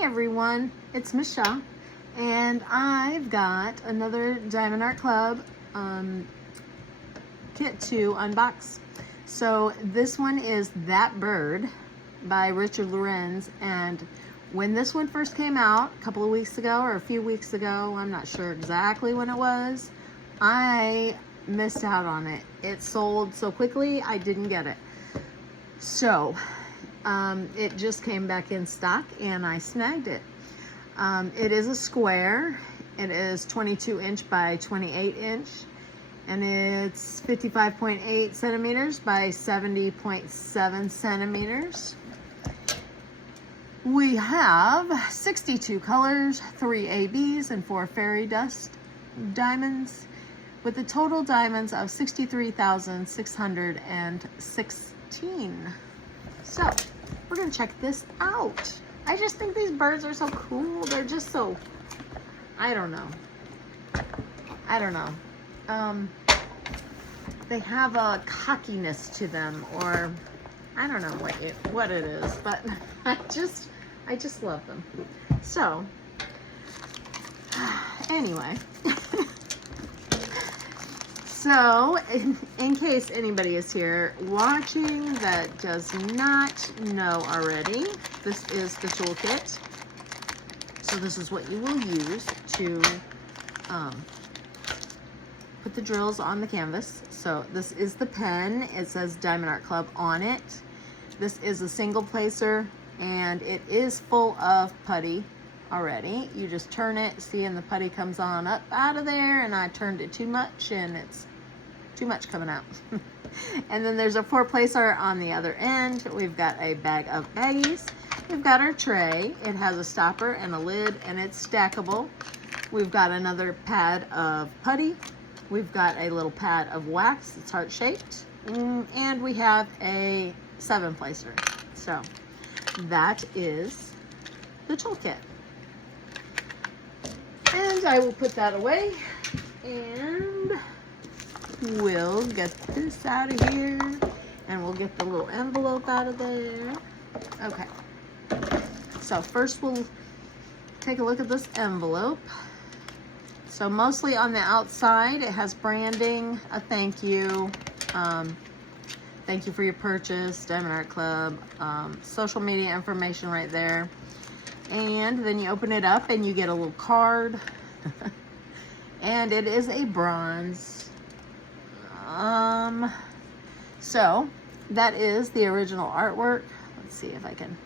Hey everyone, it's Michelle, and I've got another Diamond Art Club kit to unbox. So this one is That Bird by Richard Lorenz, and when this one first came out a couple of weeks ago or a few weeks ago, I'm not sure exactly when it was, I missed out on it. It sold so quickly I didn't get it. So it just came back in stock and I snagged it. It is a square. It is 22 inch by 28 inch and it's 55.8 centimeters by 70.7 centimeters. We have 62 colors, 3 ABs and 4 fairy dust diamonds with a total diamonds of 63,616. So we're gonna check this out. I just think these birds are so cool. They're just so, I don't know. They have a cockiness to them, or I don't know what it is, but I just love them. So anyway, so in case anybody is here watching that does not know already, this is the toolkit. So this is what you will use to put the drills on the canvas. So this is the pen. It says Diamond Art Club on it. This is a single placer and it is full of putty already. You just turn it, see, and the putty comes on up out of there, and I turned it too much and it's too much coming out. And then there's a 4-placer on the other end. We've got a bag of baggies. We've got our tray. It has a stopper and a lid and it's stackable. We've got another pad of putty. We've got a little pad of wax. It's heart-shaped. And we have a 7-placer. So that is the toolkit. And I will put that away and we'll get this out of here and we'll get the little envelope out of there. Okay. So first we'll take a look at this envelope. So mostly on the outside, it has branding, a thank you for your purchase, Diamond Art Club, social media information right there. And then you open it up and you get a little card. And it is a bronze. So that is the original artwork. Let's see if I can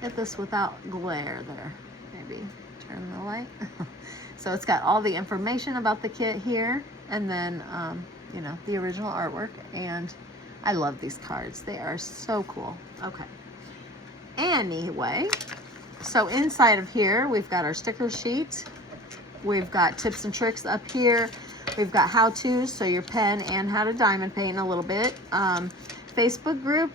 get this without glare there. Maybe turn the light. So it's got all the information about the kit here, and then, you know, the original artwork. And I love these cards. They are so cool. Okay. Anyway, so inside of here, we've got our sticker sheet. We've got tips and tricks up here. We've got how-tos, so your pen and how to diamond paint a little bit. Facebook group.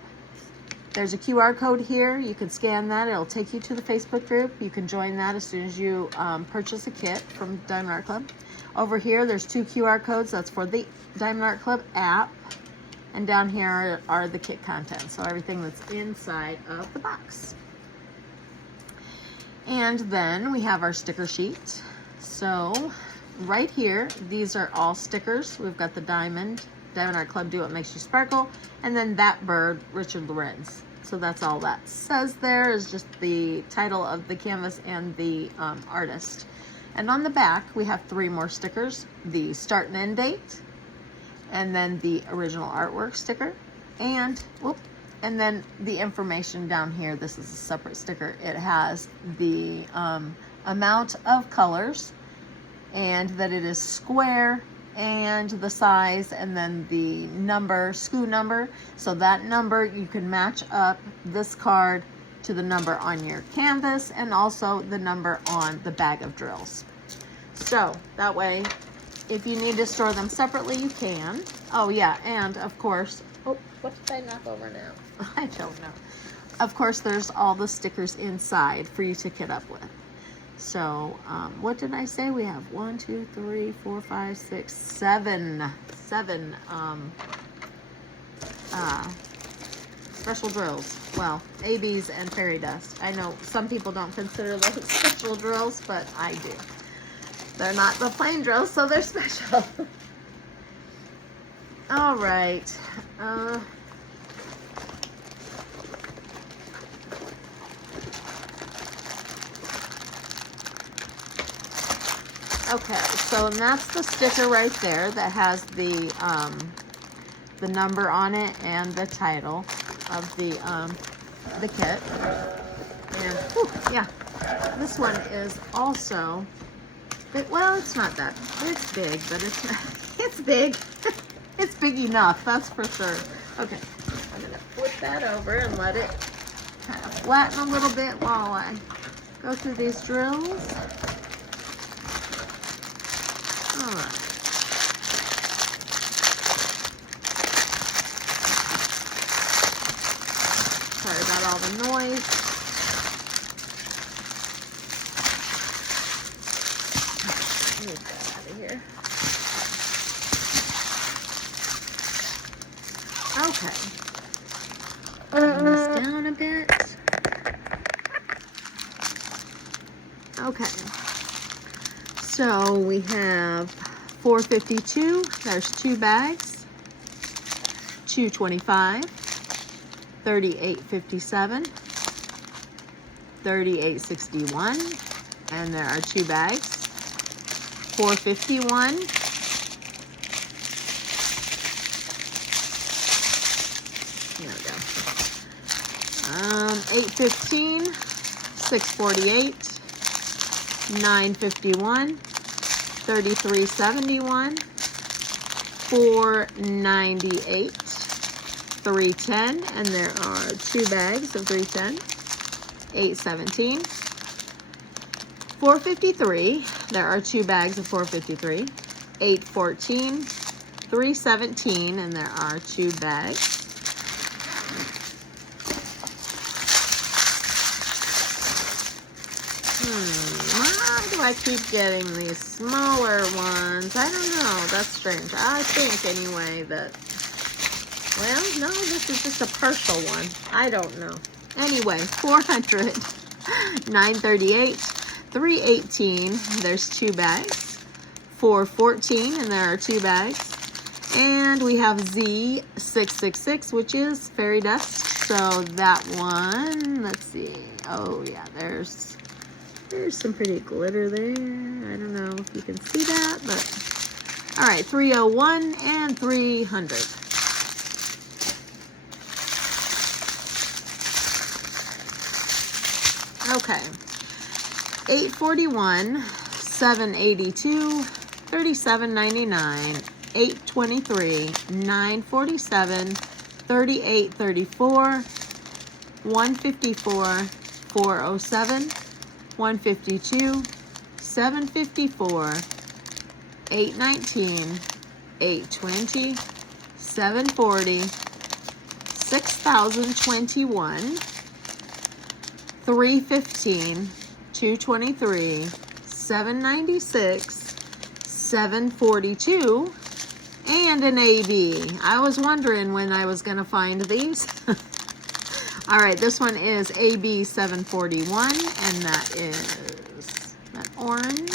There's a QR code here. You can scan that. It'll take you to the Facebook group. You can join that as soon as you purchase a kit from Diamond Art Club. Over here, there's 2 QR codes. That's for the Diamond Art Club app. And down here are the kit contents. So everything that's inside of the box. And then we have our sticker sheet. So right here, these are all stickers. We've got the Diamond Art Club Do What Makes You Sparkle, and then That Bird, Richard Lorenz. So that's all that says there, is just the title of the canvas and the artist. And on the back, we have 3 more stickers: the start and end date, and then the original artwork sticker, and then the information down here. This is a separate sticker. It has the amount of colors, and that it is square, and the size, and then the number, SKU number. So that number, you can match up this card to the number on your canvas and also the number on the bag of drills. So that way, if you need to store them separately, you can. Oh yeah, and of course, oh, what did I knock over now? I don't know. Of course, there's all the stickers inside for you to kit up with. So what did I say? We have 1, 2, 3, 4, 5, 6, 7 special drills. Well, ABs and fairy dust. I know some people don't consider those special drills, but I do. They're not the plain drills, so they're special. All right. Okay, so and that's the sticker right there that has the number on it and the title of the kit. And whew, yeah, this one is also, well, it's not that, it's big, but it's big. It's big enough, that's for sure. Okay, I'm gonna flip that over and let it kind of flatten a little bit while I go through these drills. All right. Sorry about all the noise. Move that out of here. Okay. Bring this down a bit. Okay. So we have 452. There's 2 bags. 225. 3857. 3861. And there are 2 bags. 451. There we go. 815. 648. 951, 3371, 498, 310, and there are 2 bags of 310, 817, 453, there are 2 bags of 453, 814, 317, and there are 2 bags. Why do I keep getting these smaller ones? I don't know. That's strange. I think anyway that, well, no, this is just a partial one. I don't know. Anyway, 400, 938, 318, there's 2 bags. 414, and there are 2 bags. And we have Z666, which is fairy dust. So that one, let's see. Oh, yeah, there's some pretty glitter there. I don't know if you can see that, but all right, 301 and 300. Okay, 841, 782, 37.99, 823, 947, 38.34, 154, 407. 152, 754, 819, 820, 740, 6,021, 315, 223, 796, 742, and an AB. I was wondering when I was going to find these. All right, this one is AB 741, and that is that orange.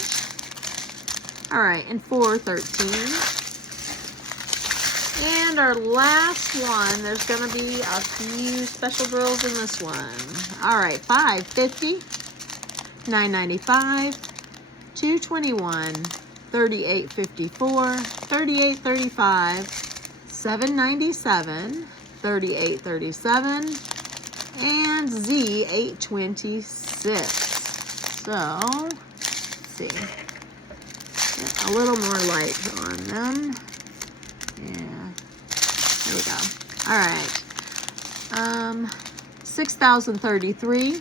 All right, and 413. And our last one, there's going to be a few special drills in this one. All right, 550, 995, 221, 3854, 3835, 797, 3837, and Z826. So, let's see. Get a little more light on them. Yeah. There we go. All right. 6,033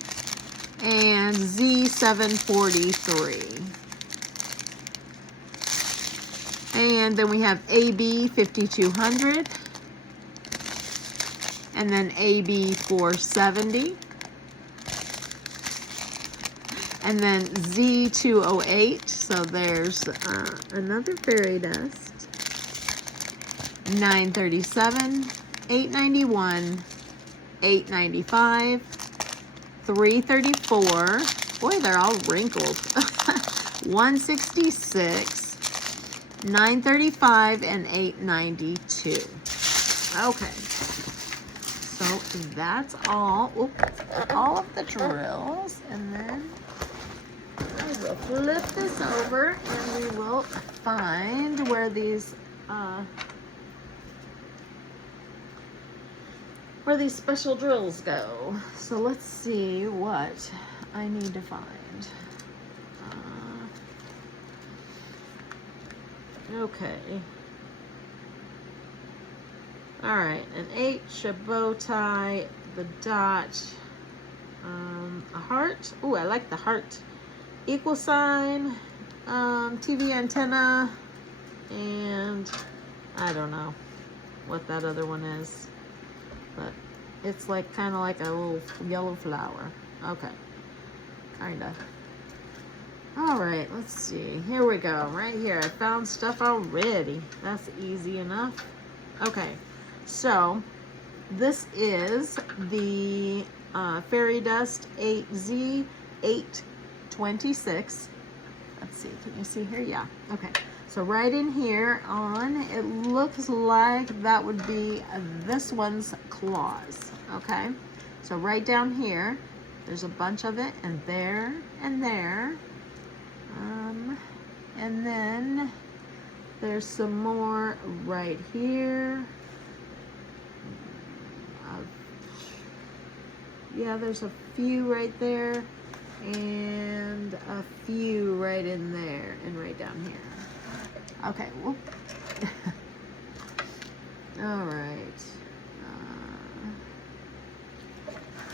and Z743. And then we have AB 5200. And then AB 470. And then Z208. So there's another fairy dust. 937, 891, $8.95, $3.34. Boy, they're all wrinkled. $1.66, $9.35, and $8.92. Okay. So that's all. All of the drills, and then I will flip this over, and we will find where these special drills go. So let's see what I need to find. Okay. All right, an H, a bow tie, the dot, a heart. Oh, I like the heart. Equal sign, TV antenna, and I don't know what that other one is, but it's like kind of like a little yellow flower. Okay, kind of. All right, let's see. Here we go. Right here, I found stuff already. That's easy enough. Okay, so this is the Fairy Dust 8Z826. Let's see, can you see here? Yeah, okay. So right in here on, it looks like that would be this one's claws, okay? So right down here, there's a bunch of it, and there, and there. And then there's some more right here. Yeah, there's a few right there, and a few right in there, and right down here. Okay, whoop. All right.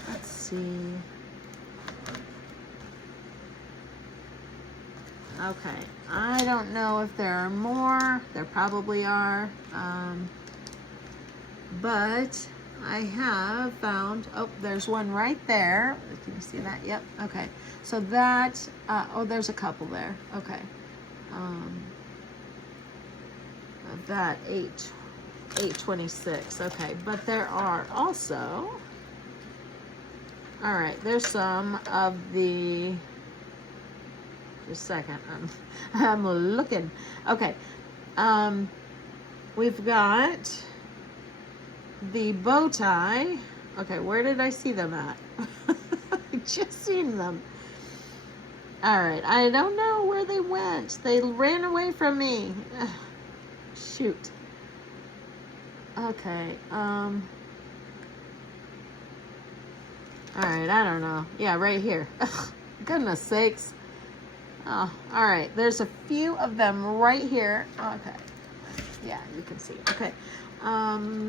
Let's see. Okay, I don't know if there are more. There probably are. But I have found, oh, there's one right there. Can you see that? Yep, okay. So that, oh, there's a couple there. Okay. That 826, okay. But there are also, all right, there's some of the, just a second, I'm looking. Okay, we've got the bow tie. Okay, where did I see them at? I just seen them. All right, I don't know where they went. They ran away from me. Shoot. Okay, all right, I don't know. Yeah, right here. Ugh, goodness sakes. Oh, all right, there's a few of them right here. Okay, yeah, you can see. Okay,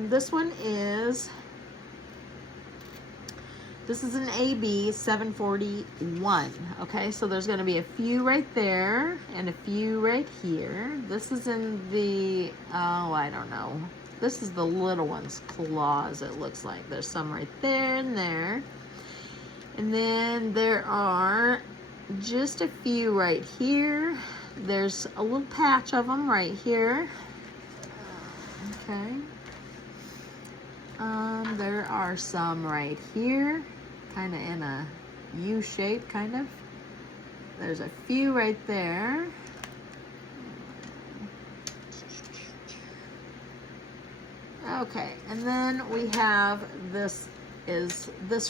this one is, this is an AB 741. Okay, so there's going to be a few right there and a few right here. This is in the, oh, I don't know. This is the little one's claws, it looks like. There's some right there and there. And then there are just a few right here. There's a little patch of them right here. Okay. There are some right here, kind of in a U shape, kind of. There's a few right there. Okay, and then we have this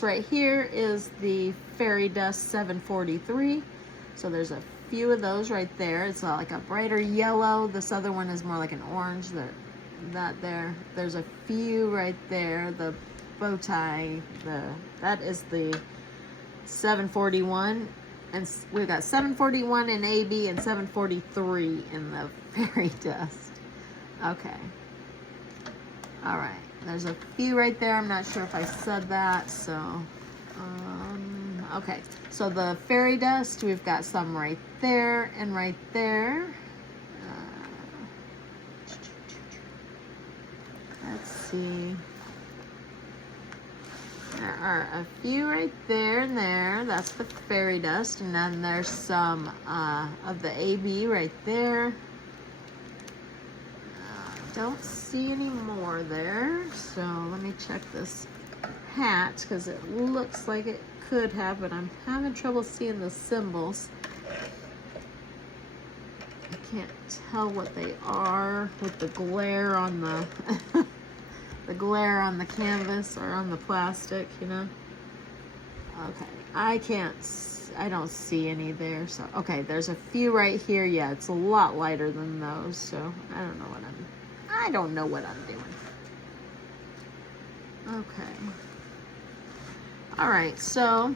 right here is the Fairy Dust 743. So there's a few of those right there. It's like a brighter yellow. This other one is more like an orange. There's a few right there. The bow tie, that is the 741. And we've got 741 in AB and 743 in the Fairy Dust. Okay. All right. There's a few right there. I'm not sure if I said that. So, okay. So the Fairy Dust, we've got some right there and right there. Let's see. There are a few right there and there. That's the Fairy Dust. And then there's some of the AB right there. Don't see any more there. So let me check this hat because it looks like it could have, but I'm having trouble seeing the symbols. I can't tell what they are with the glare on the the glare on the canvas or on the plastic, you know. Okay, I don't see any there. So okay, there's a few right here. Yeah, it's a lot lighter than those, so I don't know what I'm doing. Okay. All right, so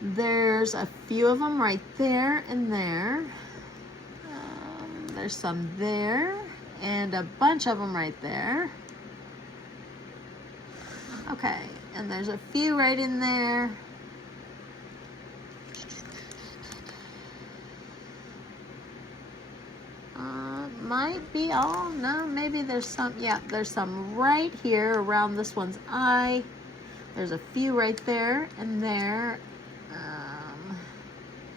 there's a few of them right there and there. There's some there and a bunch of them right there. Okay, and there's a few right in there. Might be all, no, maybe there's some, yeah, there's some right here around this one's eye. There's a few right there and there.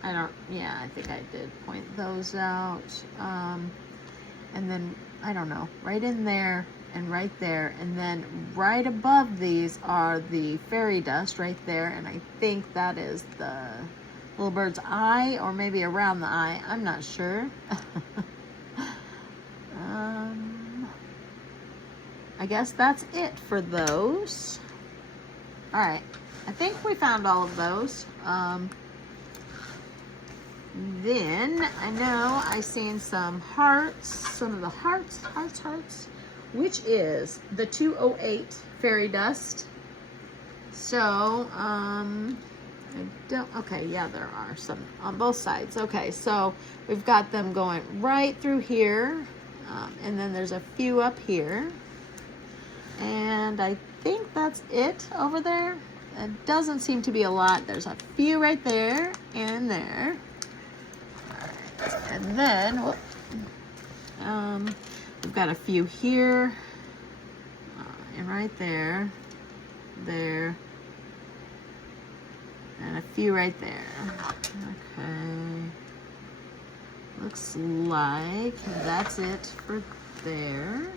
I think I did point those out. And then, I don't know, right in there and right there. And then right above these are the fairy dust right there. And I think that is the little bird's eye, or maybe around the eye. I'm not sure. I guess that's it for those. All right, I think we found all of those. Then I know I seen some hearts, some of the hearts, which is the 208 fairy dust. So, okay, yeah, there are some on both sides. Okay, so we've got them going right through here, and then there's a few up here. And I think that's it over there. It doesn't seem to be a lot. There's a few right there and there. And then, we've got a few here, and right there, there, and a few right there. Okay. Looks like that's it for there.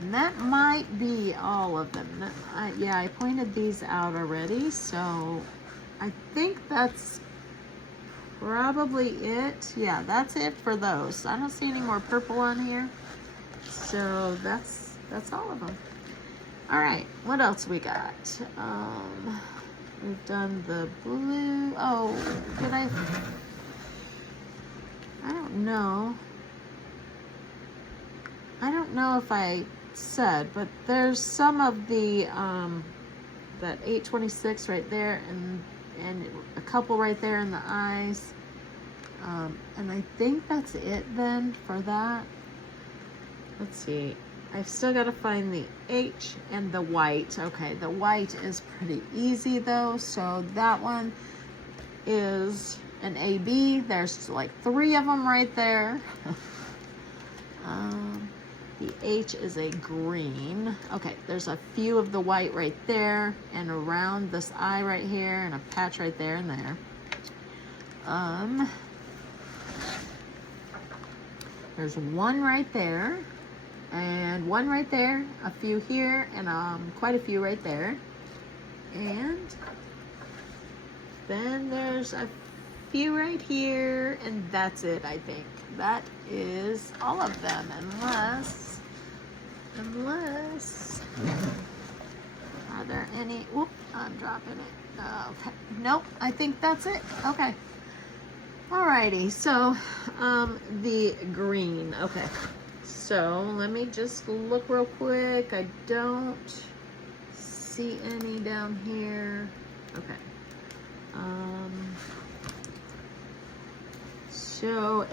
And that might be all of them. Yeah, I pointed these out already, so I think that's probably it. Yeah, that's it for those. I don't see any more purple on here, so that's all of them. All right, what else we got? We've done the blue. Oh, did I don't know. I don't know if I said, but there's some of the that 826 right there, and a couple right there in the eyes, and I think that's it then for that. Let's see, I've still got to find the H and the white. Okay, the white is pretty easy though, so that one is an AB. There's like 3 of them right there. The H is a green. Okay, there's a few of the white right there, and around this eye right here, and a patch right there and there. There's one right there, and one right there, a few here, and quite a few right there. And then there's a few right here, and that's it, I think. That is all of them, unless are there any? Whoop, I'm dropping it. Okay, nope, I think that's it. Okay, alrighty, so the green. Okay, so let me just look real quick. I don't see any down here. Okay, so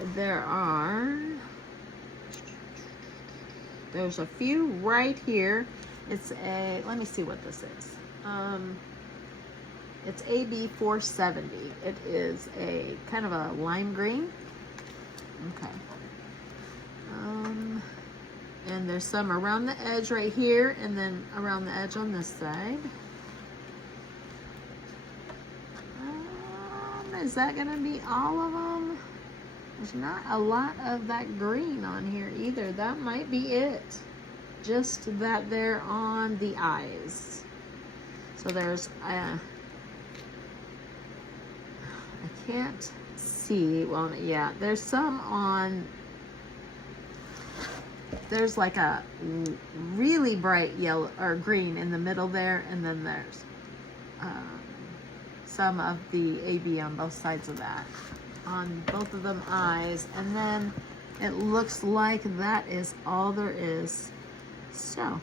there's a few right here. It's a, let me see what this is. It's AB 470. It is a kind of a lime green. Okay. And there's some around the edge right here, and then around the edge on this side. Is that gonna be all of them? There's not a lot of that green on here either. That might be it. just that there on the eyes. So there's, I can't see, well, yeah, there's some on, there's like a really bright yellow or green in the middle there, and then there's some of the AB on both sides of that, on both of them eyes, and then it looks like that is all there is. So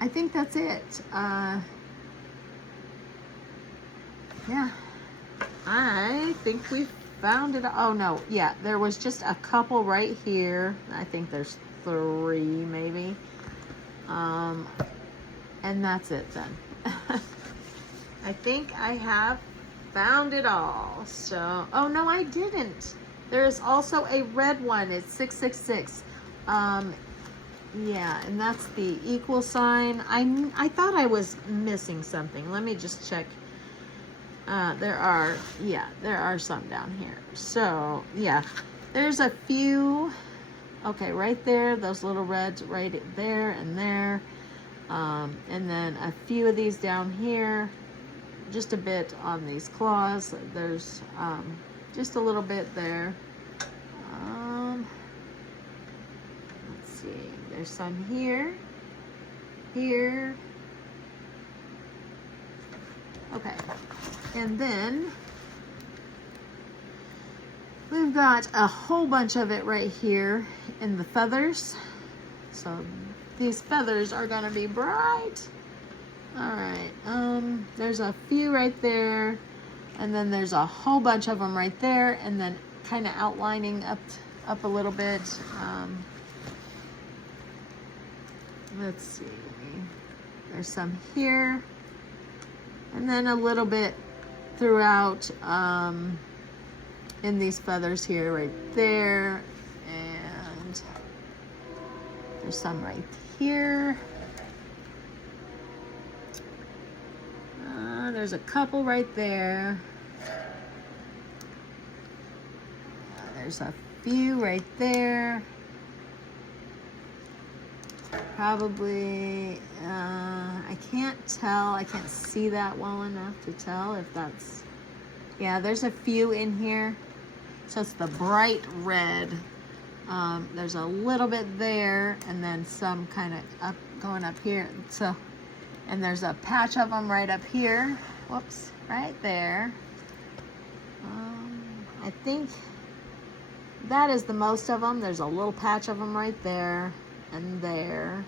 I think that's it. Yeah, I think we found it. Oh no, yeah, there was just a couple right here. I think there's 3 maybe, and that's it then. I think I have found it all. So, oh no, I didn't. There's also a red one. It's 666. Yeah, and that's the equal sign. I thought I was missing something. Let me just check. There are some down here. So, yeah, there's a few. Okay, right there, those little reds right there and there. And then a few of these down here. Just a bit on these claws. There's just a little bit there. Let's see. There's some here. Here. Okay. And then we've got a whole bunch of it right here in the feathers. So these feathers are gonna be bright. All right, there's a few right there, and then there's a whole bunch of them right there, and then kind of outlining up a little bit. Let's see, there's some here, and then a little bit throughout in these feathers here, right there, and there's some right here. There's a couple right there. There's a few right there. Probably, I can't tell. I can't see that well enough to tell if that's, yeah, there's a few in here. So it's the bright red. There's a little bit there, and then some kind of going up here. So, and there's a patch of them right up here. Whoops, right there. I think that is the most of them. There's a little patch of them right there and there.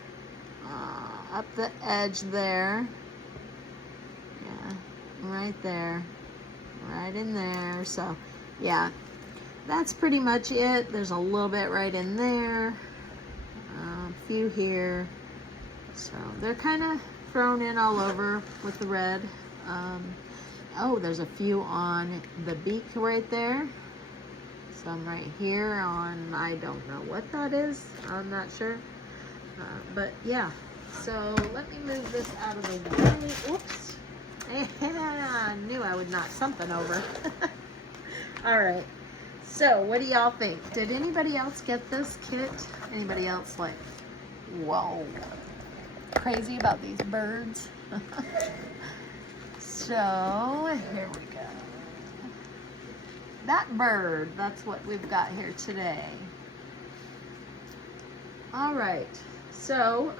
Up the edge there. Yeah, right there. Right in there. So, yeah, that's pretty much it. There's a little bit right in there. A few here. So, they're kind of thrown in all over with the red. Oh, there's a few on the beak right there. Some right here on, I don't know what that is. I'm not sure. But yeah, so let me move this out of the way. Oops. I knew I would knock something over. All right. So what do y'all think? Did anybody else get this kit? Anybody else like, whoa, crazy about these birds? So here we go. That bird, that's what we've got here today. All right, so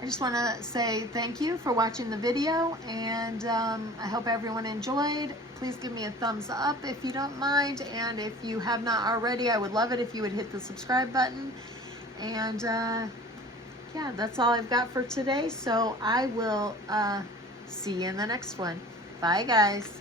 I just want to say thank you for watching the video, and I hope everyone enjoyed. Please give me a thumbs up if you don't mind, and if you have not already, I would love it if you would hit the subscribe button. And yeah, that's all I've got for today, so I will see you in the next one. Bye, guys.